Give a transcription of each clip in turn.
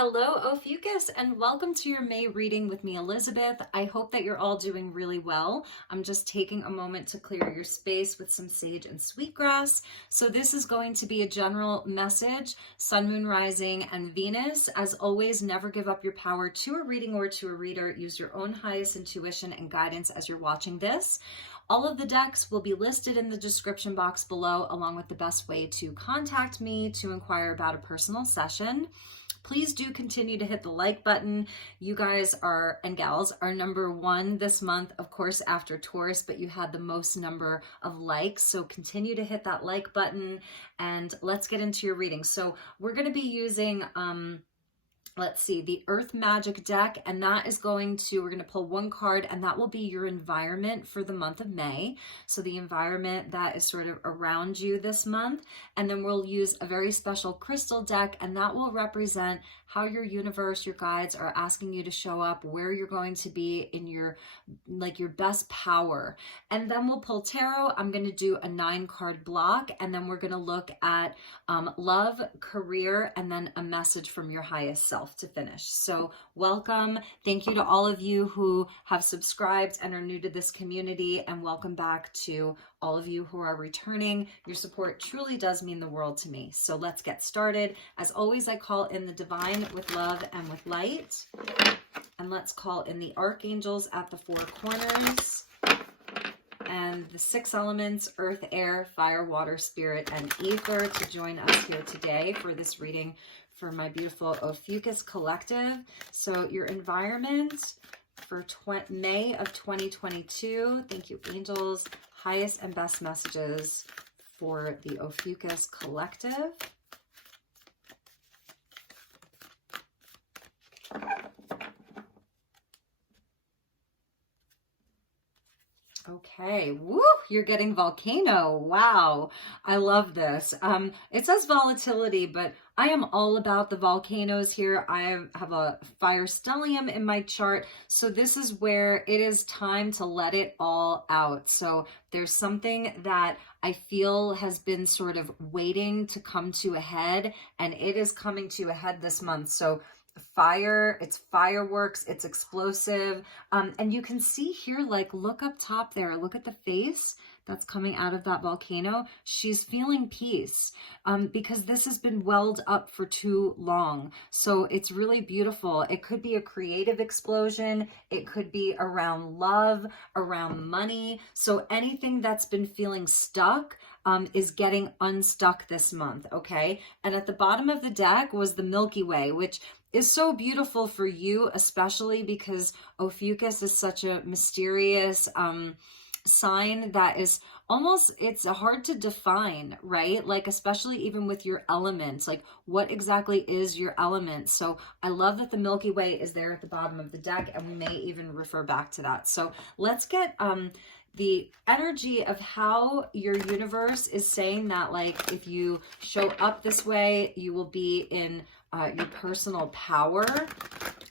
Hello, Ophiuchus, and welcome to your May reading with me, Elizabeth. I hope that you're all doing really well. I'm just taking a moment to clear your space with some sage and sweetgrass. So this is going to be a general message, Sun, Moon, Rising, and Venus. As always, never give up your power to a reading or to a reader. Use your own highest intuition and guidance as you're watching this. All of the decks will be listed in the description box below, along with the best way to contact me to inquire about a personal session. Please do continue to hit the like button. You guys are, and gals, are #1 this month, of course, after Taurus, but you had the most number of likes. So continue to hit that like button and let's get into your reading. So we're going to be using, let's see, the Earth Magic deck, and that is we're going to pull one card, and that will be your environment for the month of May. So the environment that is sort of around you this month. And then we'll use a very special crystal deck, and that will represent how your universe, your guides are asking you to show up, where you're going to be in your best power. And then we'll pull tarot. I'm going to do a 9-card block, and then we're going to look at love, career, and then a message from your highest self to finish. So welcome. Thank you to all of you who have subscribed and are new to this community, and welcome back to all of you who are returning. Your support truly does mean the world to me. So let's get started. As always, I call in the divine with love and with light. And let's call in the archangels at the 4 corners. And the 6 elements, earth, air, fire, water, spirit, and ether, to join us here today for this reading for my beautiful Ophiuchus collective. So your environment for May of 2022. Thank you, angels. Highest and best messages for the Ophiuchus collective. Okay, woo, you're getting volcano. Wow, I love this. It says volatility, but I am all about the volcanoes here. I have a fire stellium in my chart. So this is where it is time to let it all out. So there's something that I feel has been sort of waiting to come to a head, and it is coming to a head this month. So fire, it's fireworks, it's explosive. And you can see here, like, look up top there, look at the face that's coming out of that volcano. She's feeling peace because this has been welled up for too long. So it's really beautiful. It could be a creative explosion. It could be around love, around money. So anything that's been feeling stuck is getting unstuck this month, okay? And at the bottom of the deck was the Milky Way, which is so beautiful for you, especially because Ophiuchus is such a mysterious sign that is almost, it's hard to define, right? Like, especially even with your elements, like what exactly is your element? So I love that the Milky Way is there at the bottom of the deck, and we may even refer back to that. So let's get the energy of how your universe is saying that, like, if you show up this way, you will be in your personal power.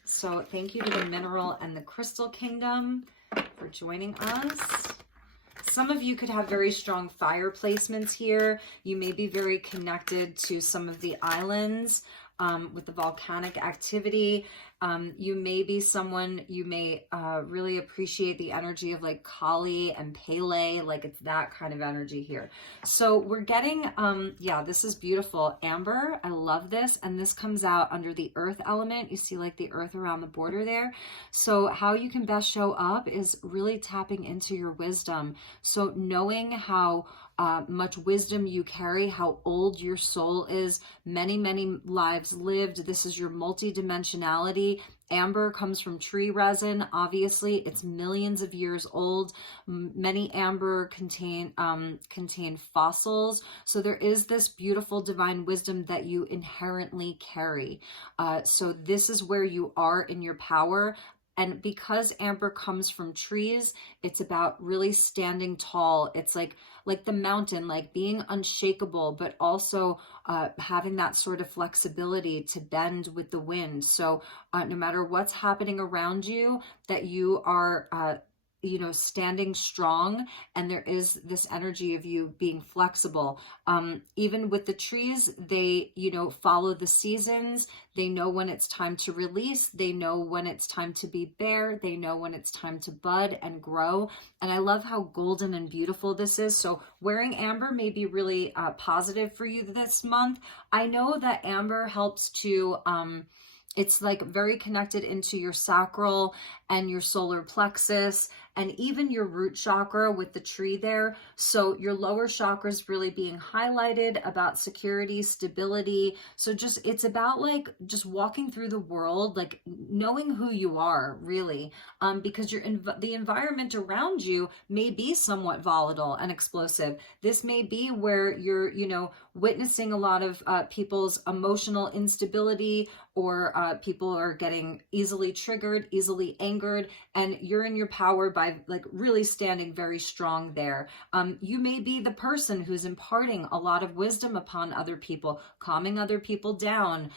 So thank you to the mineral and the crystal kingdom for joining us. Some of you could have very strong fire placements here. You may be very connected to some of the islands with the volcanic activity. You may be someone, you may really appreciate the energy of like Kali and Pele, like it's that kind of energy here. So we're getting, yeah, this is beautiful. Amber, I love this. And this comes out under the earth element. You see like the earth around the border there. So how you can best show up is really tapping into your wisdom. So knowing how much wisdom you carry, how old your soul is, many, many lives lived. This is your multidimensionality. Amber comes from tree resin. Obviously, it's millions of years old. Many amber contain fossils. So there is this beautiful divine wisdom that you inherently carry. So this is where you are in your power. And because amber comes from trees, it's about really standing tall. It's like the mountain, like being unshakable, but also having that sort of flexibility to bend with the wind. So no matter what's happening around you, that you are you know, standing strong, and there is this energy of you being flexible. Even with the trees, they, you know, follow the seasons. They know when it's time to release. They know when it's time to be bare. They know when it's time to bud and grow. And I love how golden and beautiful this is. So wearing amber may be really positive for you this month. I know that amber helps to, it's like very connected into your sacral and your solar plexus and even your root chakra with the tree there. So your lower chakra is really being highlighted, about security, stability. So just, it's about like just walking through the world, like knowing who you are really, because the environment around you may be somewhat volatile and explosive. This may be where you're, you know, witnessing a lot of people's emotional instability, or people are getting easily triggered, easily angered, and you're in your power by like really standing very strong there. You may be the person who's imparting a lot of wisdom upon other people, calming other people down,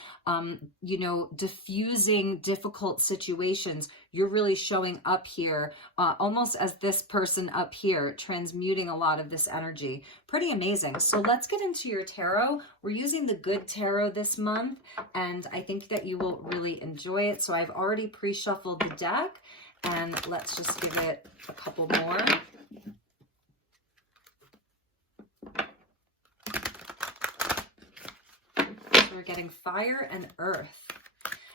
you know, diffusing difficult situations. You're really showing up here, almost as this person up here, transmuting a lot of this energy. Pretty amazing. So let's get into your tarot. We're using the Good Tarot this month, and I think that you will really enjoy it. So I've already pre-shuffled the deck, and let's just give it a couple more. So we're getting fire and earth.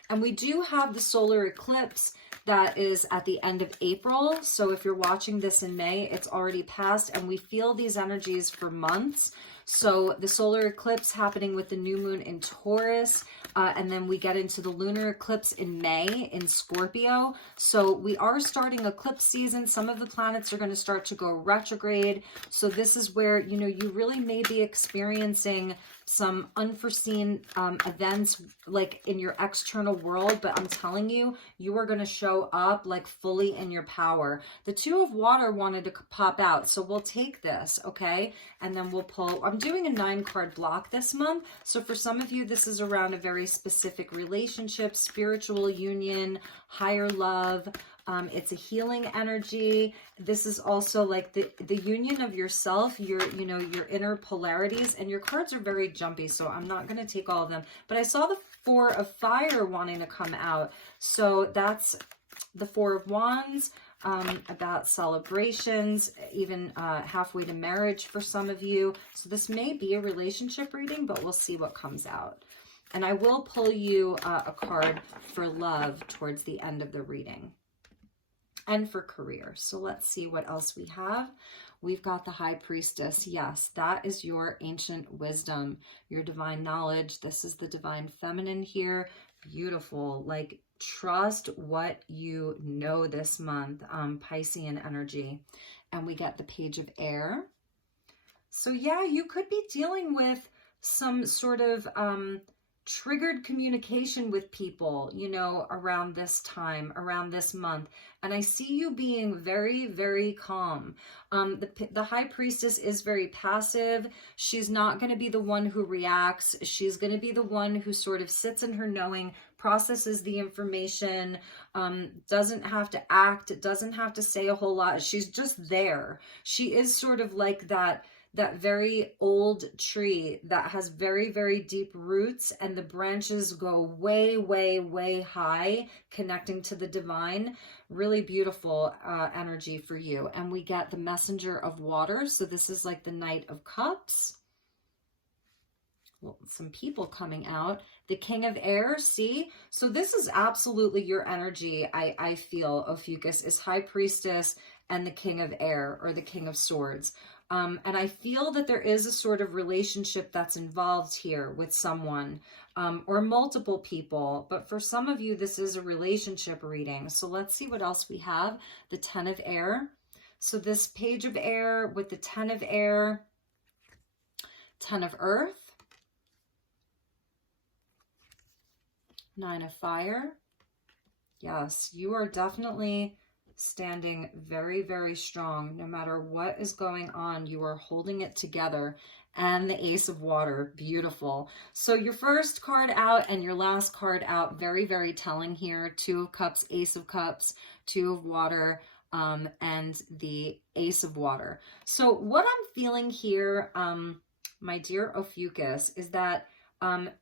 And we do have the solar eclipse that is at the end of April. So if you're watching this in May, it's already passed, and we feel these energies for months. So the solar eclipse happening with the new moon in Taurus, and then we get into the lunar eclipse in May in Scorpio. So we are starting eclipse season. Some of the planets are going to start to go retrograde. So this is where, you know, you really may be experiencing some unforeseen events like in your external world, but I'm telling you, you are going to show up like fully in your power. The Two of Water wanted to pop out, so we'll take this, okay? And then we'll pull, I'm doing a 9-card block this month, so for some of you, this is around a very specific relationship, spiritual union, higher love. It's a healing energy. This is also like the union of yourself, your, you know, your inner polarities, and your cards are very jumpy, so I'm not going to take all of them. But I saw the Four of Fire wanting to come out. So that's the Four of Wands, about celebrations, even halfway to marriage for some of you. So this may be a relationship reading, but we'll see what comes out. And I will pull you a card for love towards the end of the reading, and for career. So let's see what else we have. We've got the High Priestess. Yes, that is your ancient wisdom, your divine knowledge. This is the divine feminine here. Beautiful. Like, trust what you know this month. Piscean energy. And we get the Page of Air. So yeah, you could be dealing with some sort of triggered communication with people, you know, around this time, around this month. And I see you being very, very calm. The High Priestess is very passive. She's not going to be the one who reacts. She's going to be the one who sort of sits in her knowing, processes the information, doesn't have to act, doesn't have to say a whole lot. She's just there. She is sort of like that very old tree that has very, very deep roots, and the branches go way, way, way high, connecting to the divine. Really beautiful energy for you. And we get the Messenger of Water. So this is like the Knight of Cups. Well, some people coming out. The King of Air, see? So this is absolutely your energy, I feel, Ophiuchus, is High Priestess and the King of Air, or the King of Swords. And I feel that there is a sort of relationship that's involved here with someone, or multiple people. But for some of you, this is a relationship reading. So let's see what else we have. The Ten of Air. So this Page of Air with the Ten of Air, Ten of Earth, Nine of Fire. Yes, you are definitely standing very, very strong. No matter what is going on, you are holding it together. And the Ace of Water, beautiful. So your first card out and your last card out, very, very telling here. Two of Cups, Ace of Cups, Two of Water. and the Ace of Water. So what I'm feeling here, my dear Ophiuchus, is that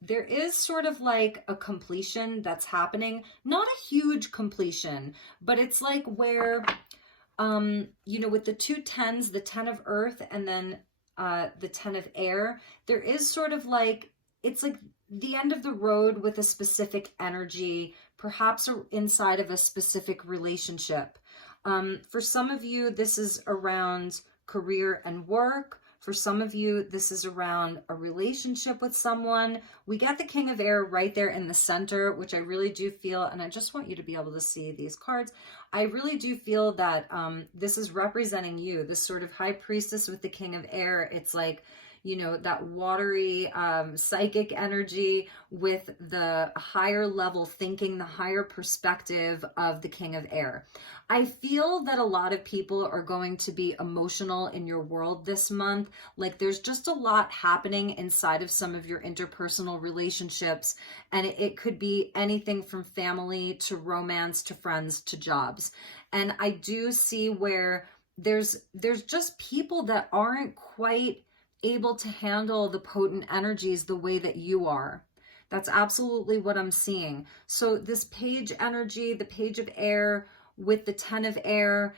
there is sort of like a completion that's happening, not a huge completion, but it's like where, you know, with the two tens, the 10 of earth and then the 10 of air, there is sort of like, it's like the end of the road with a specific energy, perhaps inside of a specific relationship. For some of you, this is around career and work. For some of you, this is around a relationship with someone. We get the King of Air right there in the center, which I really do feel, and I just want you to be able to see these cards. I really do feel that this is representing you, this sort of High Priestess with the King of Air. It's like, you know, that watery psychic energy with the higher level thinking, the higher perspective of the King of Air. I feel that a lot of people are going to be emotional in your world this month. Like there's just a lot happening inside of some of your interpersonal relationships. And it could be anything from family to romance to friends to jobs. And I do see where there's just people that aren't quite able to handle the potent energies the way that you are. That's absolutely what I'm seeing. So this page energy, the Page of Air with the 10 of air,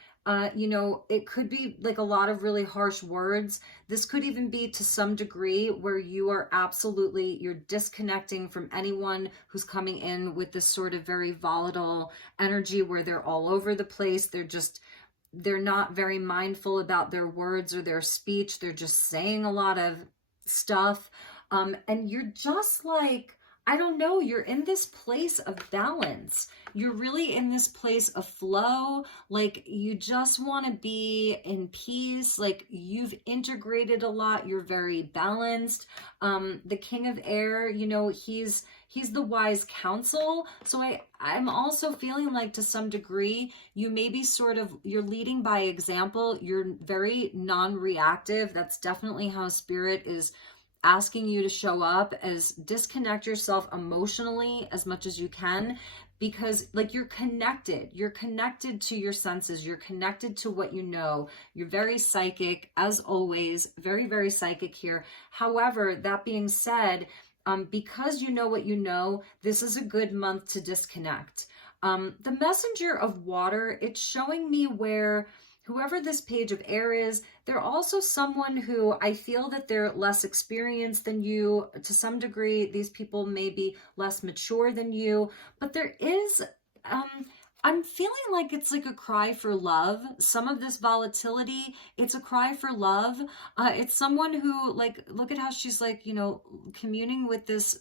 you know, it could be like a lot of really harsh words. This could even be to some degree where you are absolutely, you're disconnecting from anyone who's coming in with this sort of very volatile energy where they're all over the place. They're not very mindful about their words or their speech. They're just saying a lot of stuff. And you're just like, I don't know, you're in this place of balance. You're really in this place of flow. Like you just want to be in peace. Like you've integrated a lot. You're very balanced. The King of Air, you know, he's the wise counsel. So I'm also feeling like to some degree, you may be sort of, you're leading by example. You're very non-reactive. That's definitely how Spirit is asking you to show up, as disconnect yourself emotionally as much as you can, because like you're connected to your senses, you're connected to what you know, you're very psychic as always, very, very psychic here. However, that being said, because you know what you know, this is a good month to disconnect. The Messenger of Water, it's showing me where whoever this Page of Air is, they're also someone who I feel that they're less experienced than you. To some degree, these people may be less mature than you, but there is, I'm feeling like it's like a cry for love. Some of this volatility, it's a cry for love. It's someone who, like, look at how she's like, you know, communing with this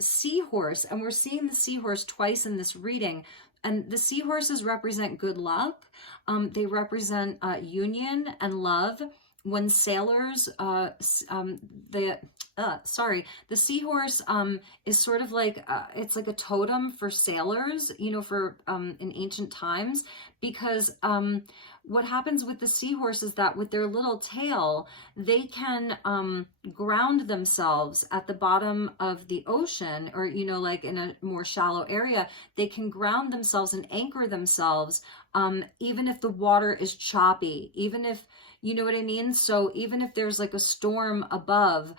seahorse, and we're seeing the seahorse twice in this reading. And the seahorses represent good luck. They represent union and love. When sailors, the seahorse is sort of like, it's like a totem for sailors, you know, for in ancient times, because what happens with the seahorse is that with their little tail, they can ground themselves at the bottom of the ocean, or, you know, like in a more shallow area, they can ground themselves and anchor themselves, even if the water is choppy, even if, you know what I mean? So even if there's like a storm above,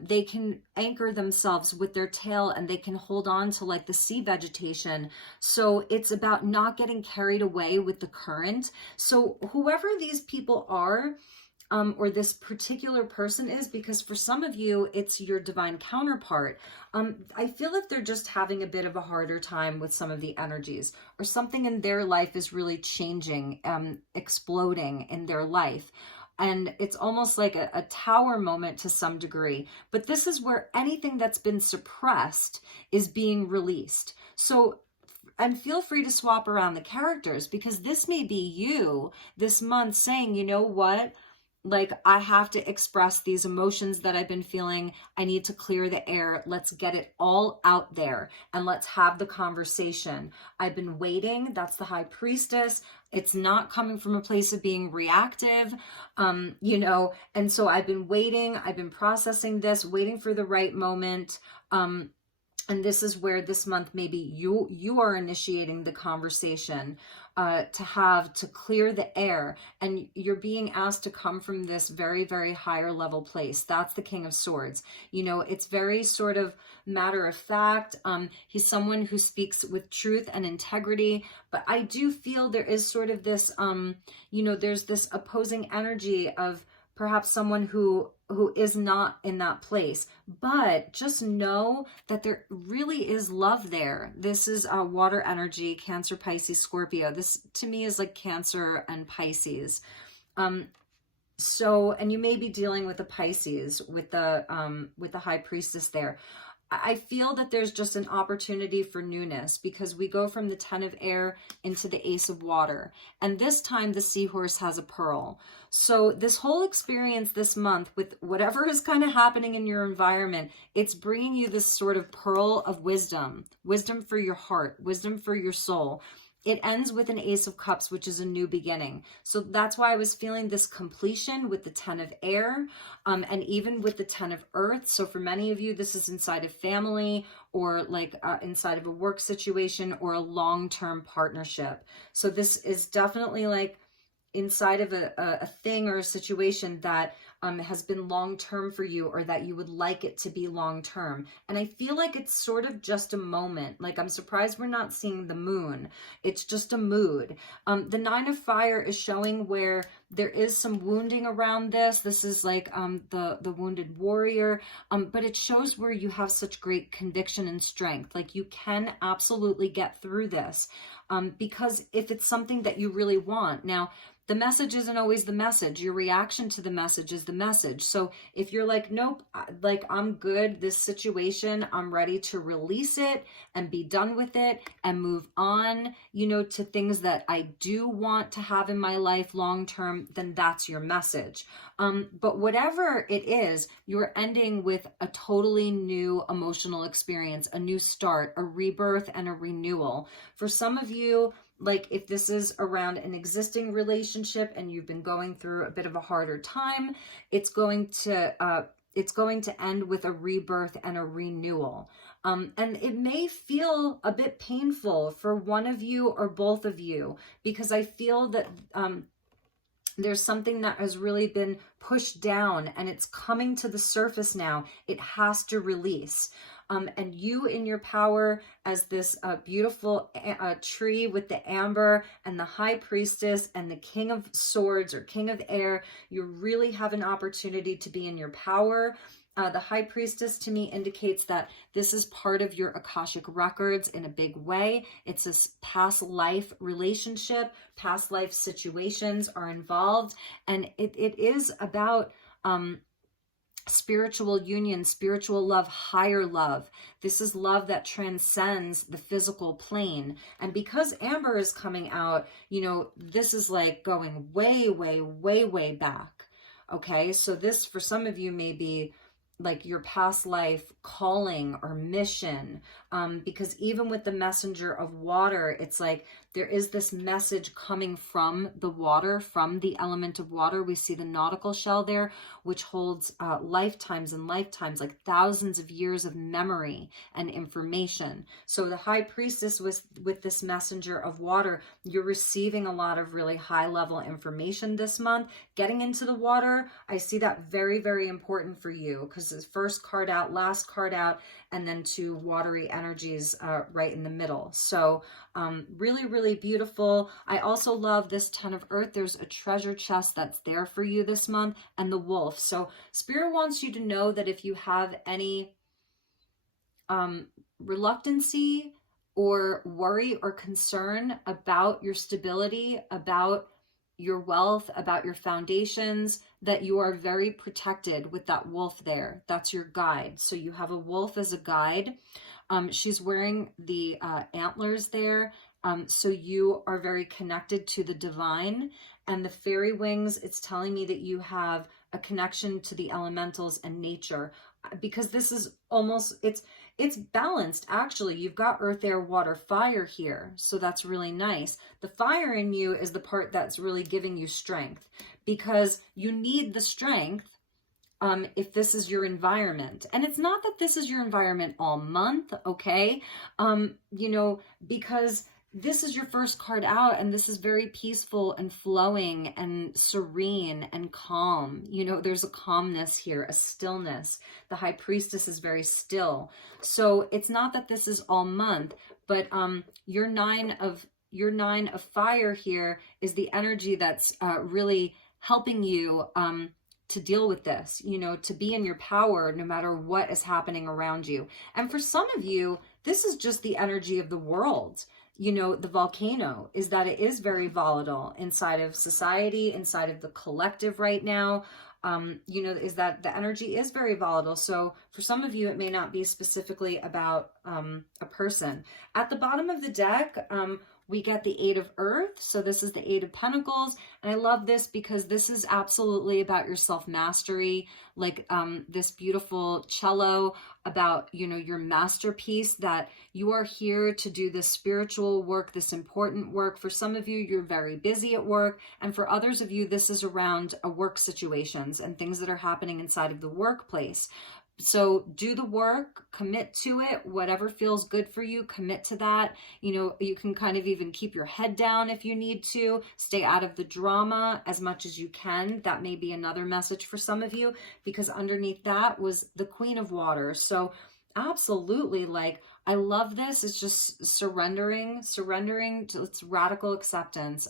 they can anchor themselves with their tail and they can hold on to like the sea vegetation. So it's about not getting carried away with the current. So whoever these people are, or this particular person is, because for some of you, it's your divine counterpart. I feel that they're just having a bit of a harder time with some of the energies, or something in their life is really changing, exploding in their life. And it's almost like a tower moment to some degree. But this is where anything that's been suppressed is being released. So, and feel free to swap around the characters, because this may be you this month saying, you know what? Like, I have to express these emotions that I've been feeling. I need to clear the air. Let's get it all out there and let's have the conversation. I've been waiting. That's the High Priestess. It's not coming from a place of being reactive, you know, and so I've been waiting. I've been processing this, waiting for the right moment. And this is where this month maybe you are initiating the conversation to clear the air, and you're being asked to come from this very, very higher level place. That's the King of Swords. You know, it's very sort of matter of fact. He's someone who speaks with truth and integrity, but I do feel there is sort of this you know, there's this opposing energy of perhaps someone who is not in that place. But just know that there really is love there. This is water energy, Cancer, Pisces, Scorpio. This to me is like Cancer and Pisces. So, and you may be dealing with a Pisces with the High Priestess there. I feel that there's just an opportunity for newness, because we go from the 10 of air into the Ace of water. And this time the seahorse has a pearl. So this whole experience this month, with whatever is kind of happening in your environment, it's bringing you this sort of pearl of wisdom, wisdom for your heart, wisdom for your soul. It ends with an Ace of Cups, which is a new beginning. So that's why I was feeling this completion with the 10 of air, and even with the 10 of earth. So for many of you, this is inside of family, or like inside of a work situation, or a long-term partnership. So this is definitely like inside of a thing or a situation that has been long-term for you, or that you would like it to be long-term. And I feel like it's sort of just a moment. Like, I'm surprised we're not seeing the moon. It's just a mood. The 9 of fire is showing where there is some wounding around this. This is like the wounded warrior, but it shows where you have such great conviction and strength. Like, you can absolutely get through this, because if it's something that you really want. Now, the message isn't always the message. Your reaction to the message is the message. So if you're like, nope, like, I'm good, this situation, I'm ready to release it and be done with it and move on, you know, to things that I do want to have in my life long term, then that's your message. But whatever it is, you're ending with a totally new emotional experience, a new start, a rebirth, and a renewal. For some of you, like, if this is around an existing relationship and you've been going through a bit of a harder time, it's going to end with a rebirth and a renewal. And it may feel a bit painful for one of you or both of you, because I feel that there's something that has really been pushed down and it's coming to the surface now. It has to release. And you, in your power as this beautiful tree with the amber and the High Priestess and the King of Swords or King of Air, you really have an opportunity to be in your power. The High Priestess to me indicates that this is part of your Akashic records in a big way. It's a past life relationship, past life situations are involved, and it is about spiritual union, spiritual love, higher love. This is love that transcends the physical plane. And because Amber is coming out, you know, this is like going way, way, way, way back. Okay, so this for some of you may be like your past life calling or mission, because even with the messenger of water, it's like there is this message coming from the water, from the element of water. We see the nautical shell there, which holds lifetimes and lifetimes, like thousands of years of memory and information. So the High Priestess with this messenger of water, you're receiving a lot of really high level information this month. Getting into the water, I see that very, very important for you, because it's first card out, last card out, and then two watery energies right in the middle. So really, really beautiful. I also love this 10 of earth. There's a treasure chest that's there for you this month, and the wolf. So Spirit wants you to know that if you have any reluctancy or worry or concern about your stability, about your wealth, about your foundations, that you are very protected with that wolf there. That's your guide. So you have a wolf as a guide. She's wearing the antlers there. So you are very connected to the divine. And the fairy wings, it's telling me that you have a connection to the elementals and nature, because this is almost, it's balanced. Actually, you've got earth, air, water, fire here. So that's really nice. The fire in you is the part that's really giving you strength, because you need the strength if this is your environment. And it's not that this is your environment all month, okay? You know, because this is your first card out, and this is very peaceful and flowing and serene and calm. You know, there's a calmness here, a stillness. The High Priestess is very still. So it's not that this is all month, but your nine of fire here is the energy that's really helping you to deal with this, you know, to be in your power no matter what is happening around you. And for some of you, this is just the energy of the world. You know, the volcano is that it is very volatile inside of society, inside of the collective right now. You know, is that the energy is very volatile. So for some of you, it may not be specifically about a person. At the bottom of the deck, we get the Eight of Earth. So this is the Eight of Pentacles. And I love this because this is absolutely about your self-mastery, like this beautiful cello about, you know, your masterpiece, that you are here to do this spiritual work, this important work. For some of you, you're very busy at work. And for others of you, this is around work situations and things that are happening inside of the workplace. So do the work, commit to it, whatever feels good for you, commit to that. You know, you can kind of even keep your head down if you need to, stay out of the drama as much as you can. That may be another message for some of you, because underneath that was the Queen of Water. So absolutely, like, I love this. It's just surrendering to its radical acceptance.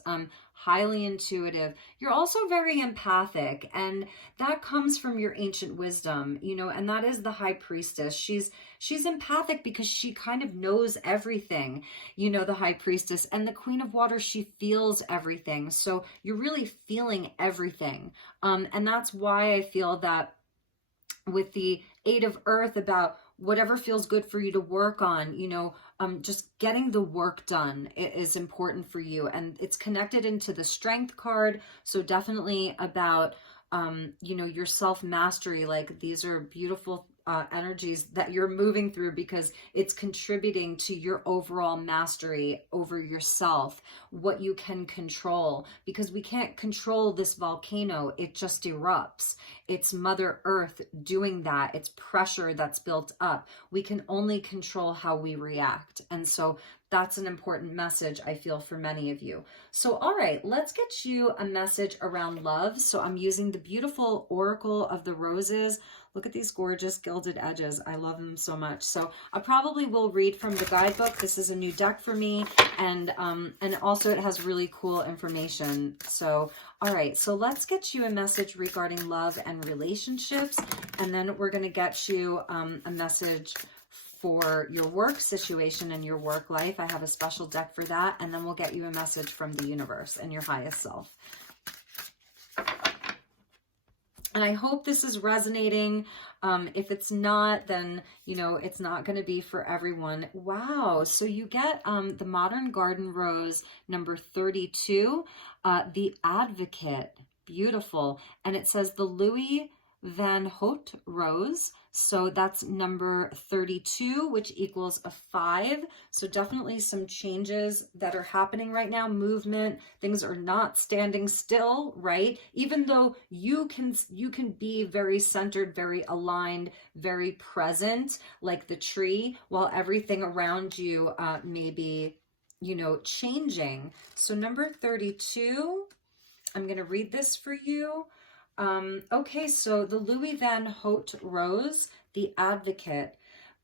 Highly intuitive. You're also very empathic, and that comes from your ancient wisdom, you know, and that is the High Priestess. She's empathic because she kind of knows everything, you know, the High Priestess. And the Queen of Water, she feels everything. So you're really feeling everything. And that's why I feel that with the Eight of Earth, about whatever feels good for you to work on, you know, just getting the work done is important for you. And it's connected into the Strength card. So definitely about, you know, your self-mastery. Like, these are beautiful energies that you're moving through because it's contributing to your overall mastery over yourself, what you can control, because we can't control this volcano. It just erupts. It's Mother Earth doing that. It's pressure that's built up. We can only control how we react. And so that's an important message, I feel, for many of you. So, all right, let's get you a message around love. So I'm using the beautiful Oracle of the Roses. Look at these gorgeous gilded edges. I love them so much. So I probably will read from the guidebook. This is a new deck for me. And also it has really cool information. So, all right, so let's get you a message regarding love and relationships. And then we're going to get you a message for your work situation and your work life. I have a special deck for that. And then we'll get you a message from the universe and your highest self. And I hope this is resonating. If it's not, then, you know, it's not going to be for everyone. Wow. So you get the Modern Garden Rose number 32, the Advocate. Beautiful. And it says the Louis Van Hout Rose. So that's number 32, which equals a 5. So definitely some changes that are happening right now. Movement. Things are not standing still, right? Even though you can be very centered, very aligned, very present, like the tree, while everything around you may be, you know, changing. So number 32, I'm going to read this for you. Okay, so the Louis Van Hout Rose, the Advocate.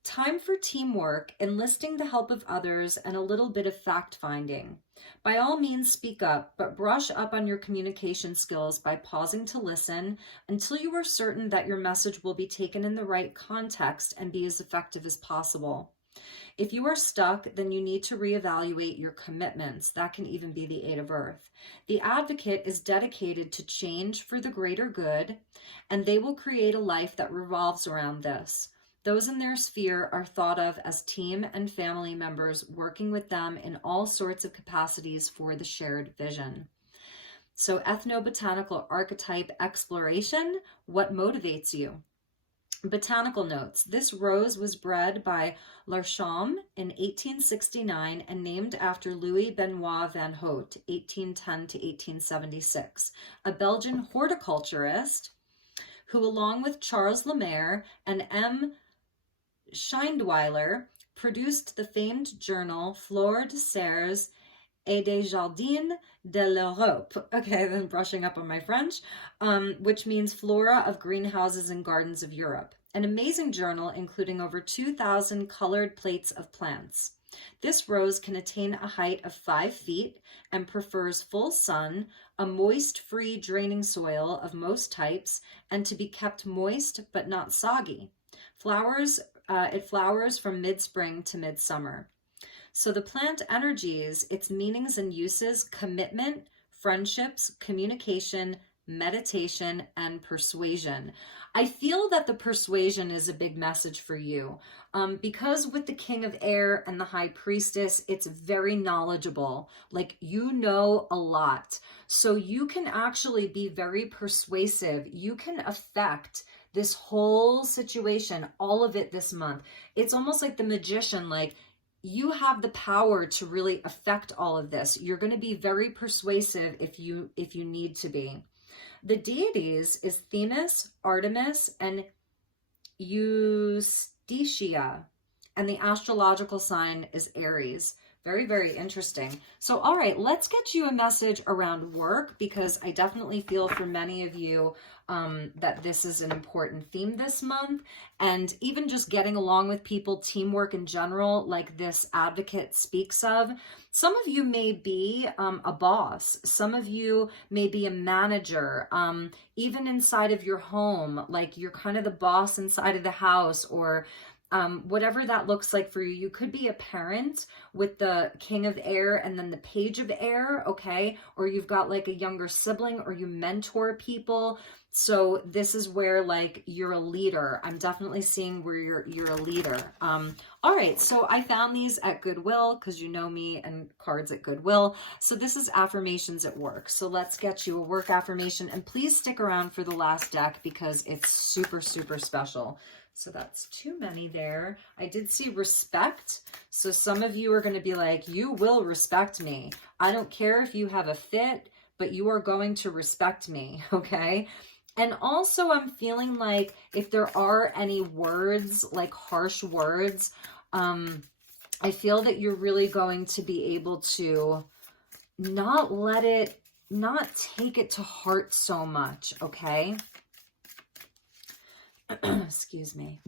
Time for teamwork, enlisting the help of others, and a little bit of fact-finding. By all means, speak up, but brush up on your communication skills by pausing to listen until you are certain that your message will be taken in the right context and be as effective as possible. If you are stuck, then you need to reevaluate your commitments. That can even be the Eight of Earth. The Advocate is dedicated to change for the greater good, and they will create a life that revolves around this. Those in their sphere are thought of as team and family members, working with them in all sorts of capacities for the shared vision. So, ethnobotanical archetype exploration, what motivates you? Botanical notes. This rose was bred by Larcham in 1869 and named after Louis Benoit van Hout, 1810 to 1876, a Belgian horticulturist who along with Charles Lemaire and M. Scheindweiler produced the famed journal Flore de Serres et des Jardins de l'Europe. Okay, then brushing up on my French, which means Flora of Greenhouses and Gardens of Europe. An amazing journal including over 2,000 colored plates of plants. This rose can attain a height of 5 feet and prefers full sun, a moist-free draining soil of most types, and to be kept moist but not soggy. It flowers from mid-spring to midsummer. So the plant energies, its meanings and uses: commitment, friendships, communication, meditation, and persuasion. I feel that the persuasion is a big message for you, because with the King of Air and the High Priestess, it's very knowledgeable. Like, you know a lot. So you can actually be very persuasive. You can affect this whole situation, all of it this month. It's almost like the magician, like, you have the power to really affect all of this. You're going to be very persuasive if you need to be. The deities is Themis, Artemis, and Eustitia, and the astrological sign is Aries. Very, very interesting. So, all right, let's get you a message around work, because I definitely feel for many of you that this is an important theme this month. And even just getting along with people, teamwork in general, like this advocate speaks of. Some of you may be a boss. Some of you may be a manager, even inside of your home, like you're kind of the boss inside of the house, or whatever that looks like for you. You could be a parent with the King of Air and then the Page of Air, okay? Or you've got like a younger sibling, or you mentor people. So this is where like you're a leader. I'm definitely seeing where you're a leader. All right, so I found these at Goodwill, because you know me and cards at Goodwill. So this is affirmations at work. So let's get you a work affirmation, and please stick around for the last deck because it's super, super special. So that's too many there. I did see respect. So some of you are going to be like, you will respect me. I don't care if you have a fit, but you are going to respect me, okay? And also I'm feeling like if there are any words, like harsh words, I feel that you're really going to be able to not take it to heart so much, okay? Excuse me.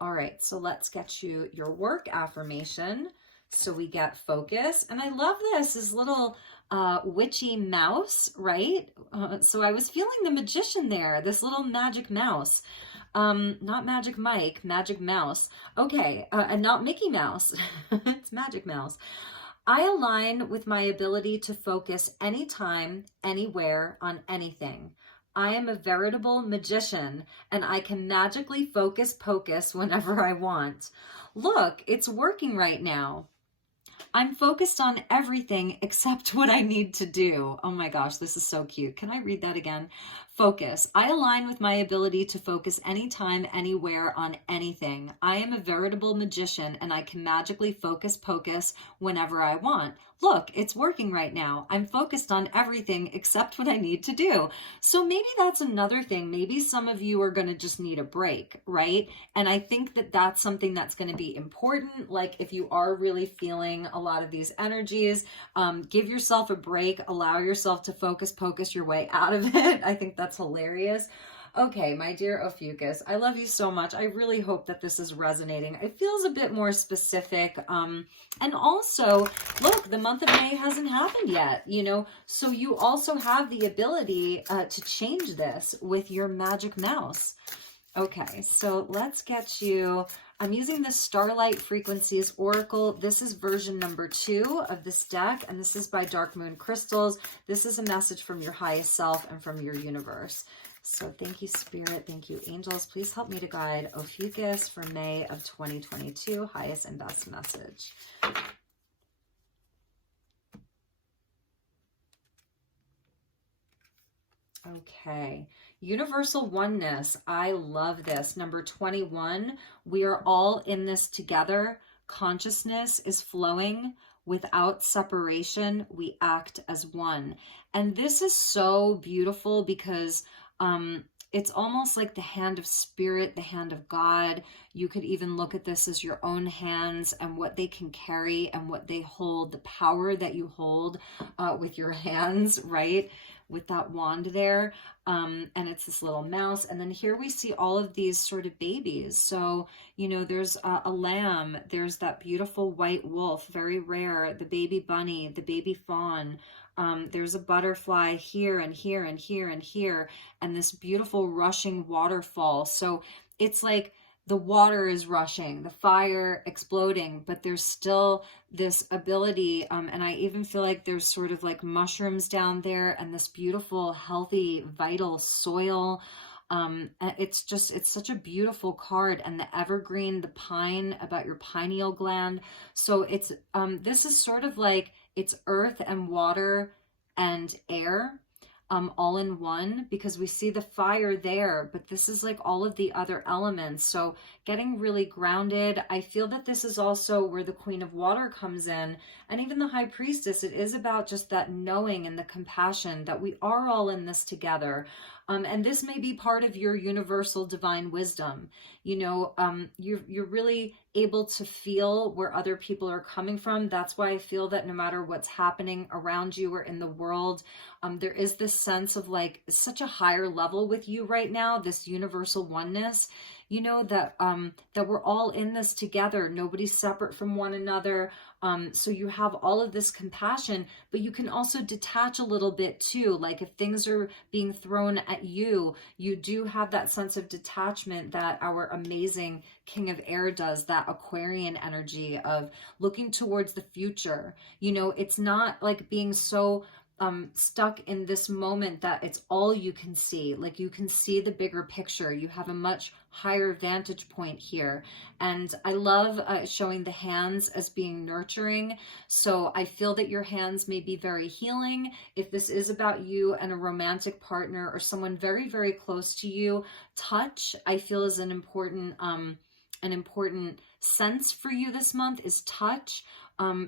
All right, so let's get you your work affirmation. So we get focus. And I love this little witchy mouse, right? So I was feeling the magician there, this little magic mouse. Not Magic Mike, Magic Mouse. Okay, and not Mickey Mouse. It's Magic Mouse. I align with my ability to focus anytime, anywhere, on anything. I am a veritable magician, and I can magically focus pocus whenever I want. Look, it's working right now. I'm focused on everything except what I need to do. Oh my gosh, this is so cute. Can I read that again? Focus. I align with my ability to focus anytime, anywhere, on anything. I am a veritable magician, and I can magically focus pocus whenever I want. Look, it's working right now. I'm focused on everything except what I need to do. So maybe that's another thing. Maybe some of you are going to just need a break, right? And I think that that's something that's going to be important. Like if you are really feeling a lot of these energies, give yourself a break, allow yourself to focus pocus your way out of it. I think that's hilarious. Okay, my dear Ophiuchus, I love you so much. I really hope that this is resonating. It feels a bit more specific. And also, look, the month of May hasn't happened yet, you know, so you also have the ability to change this with your magic mouse. Okay, so let's get you, I'm using the Starlight Frequencies Oracle. This is version number 2 of this deck, and this is by Dark Moon Crystals. This is a message from your highest self and from your universe. So thank you, Spirit. Thank you, Angels. Please help me to guide Ophiuchus for May of 2022. Highest and best message. Okay. Universal oneness. I love this. Number 21. We are all in this together. Consciousness is flowing. Without separation, we act as one. And this is so beautiful because it's almost like the hand of spirit, the hand of God. You could even look at this as your own hands and what they can carry and what they hold, the power that you hold with your hands, right? With that wand there. And it's this little mouse. And then here we see all of these sort of babies. So, you know, there's a lamb, there's that beautiful white wolf, very rare, the baby bunny, the baby fawn. There's a butterfly here and here and here and here, and this beautiful rushing waterfall. So it's like the water is rushing, the fire exploding, but there's still this ability. And I even feel like there's sort of like mushrooms down there and this beautiful, healthy, vital soil. It's such a beautiful card. And the evergreen, the pine, about your pineal gland. So it's, this is sort of like, it's earth and water and air, all in one, because we see the fire there, but this is like all of the other elements. So getting really grounded. I feel that this is also where the Queen of Water comes in, and even the High Priestess. It is about just that knowing and the compassion that we are all in this together. And this may be part of your universal divine wisdom. You know, you're really able to feel where other people are coming from. That's why I feel that no matter what's happening around you or in the world, there is this sense of like such a higher level with you right now, this universal oneness. You know, that that we're all in this together. Nobody's separate from one another. So you have all of this compassion, but you can also detach a little bit too. Like if things are being thrown at you, you do have that sense of detachment that our amazing King of Air does, that Aquarian energy of looking towards the future. You know, it's not like being so stuck in this moment that it's all you can see. Like you can see the bigger picture. You have a much higher vantage point here. And I love showing the hands as being nurturing. So I feel that your hands may be very healing. If this is about you and a romantic partner or someone very, very close to you, touch, I feel, is an important sense for you this month, is touch.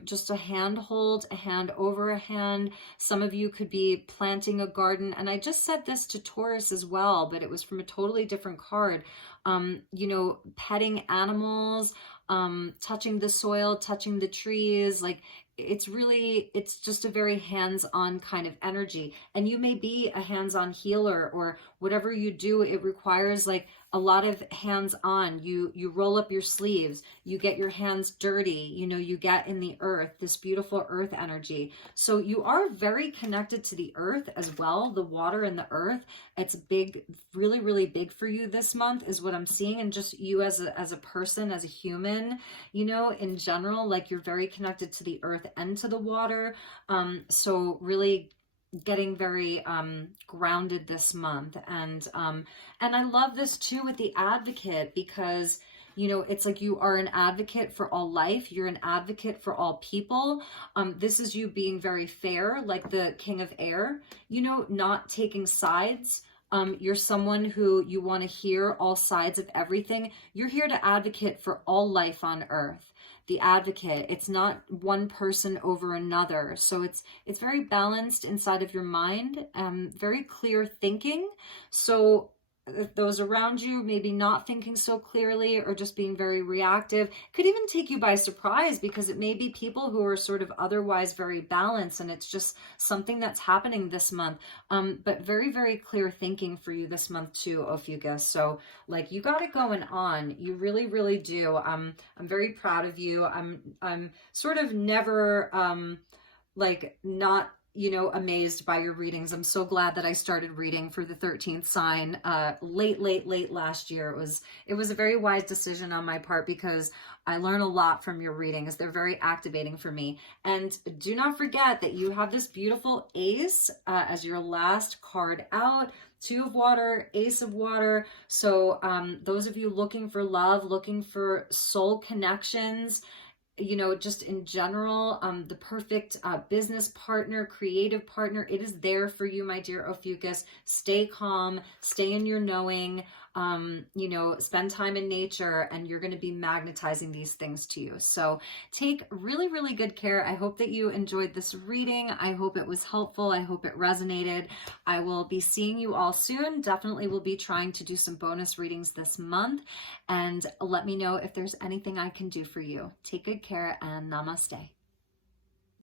Just a hand hold, a hand over a hand. Some of you could be planting a garden. And I just said this to Taurus as well, but it was from a totally different card. You know, petting animals, touching the soil, touching the trees. Like it's just a very hands-on kind of energy. And you may be a hands-on healer, or whatever you do, it requires like a lot of hands-on. You roll up your sleeves, you get your hands dirty, you know, you get in the earth, this beautiful earth energy. So you are very connected to the earth as well, the water and the earth. It's big, really, really big for you this month is what I'm seeing. And just you as a person, as a human, you know, in general, like you're very connected to the earth and to the water. So really getting very grounded this month. And I love this too with the Advocate, because you know, it's like you are an advocate for all life. You're an advocate for all people. This is you being very fair, like the King of Air, you know, not taking sides. You're someone who you want to hear all sides of everything. You're here to advocate for all life on earth. The Advocate, it's not one person over another. So it's very balanced inside of your mind, very clear thinking. So those around you maybe not thinking so clearly or just being very reactive could even take you by surprise, because it may be people who are sort of otherwise very balanced, and it's just something that's happening this month. But very, very clear thinking for you this month too, Ophiuchus. So like you got it going on. You really, really do. I'm very proud of you. I'm sort of never like not, you know, amazed by your readings. I'm so glad that I started reading for the 13th sign late last year. It was a very wise decision on my part, because I learn a lot from your readings. They're very activating for me. And do not forget that you have this beautiful Ace as your last card out. Two of Water, Ace of Water. So those of you looking for love, looking for soul connections, you know, just in general, the perfect business partner, creative partner, it is there for you, my dear Ophiuchus. Stay calm, stay in your knowing. you know, spend time in nature, and you're going to be magnetizing these things to you. So take really, really good care. I hope that you enjoyed this reading. I hope it was helpful. I hope it resonated. I will be seeing you all soon. Definitely will be trying to do some bonus readings this month, and let me know if there's anything I can do for you. Take good care and namaste.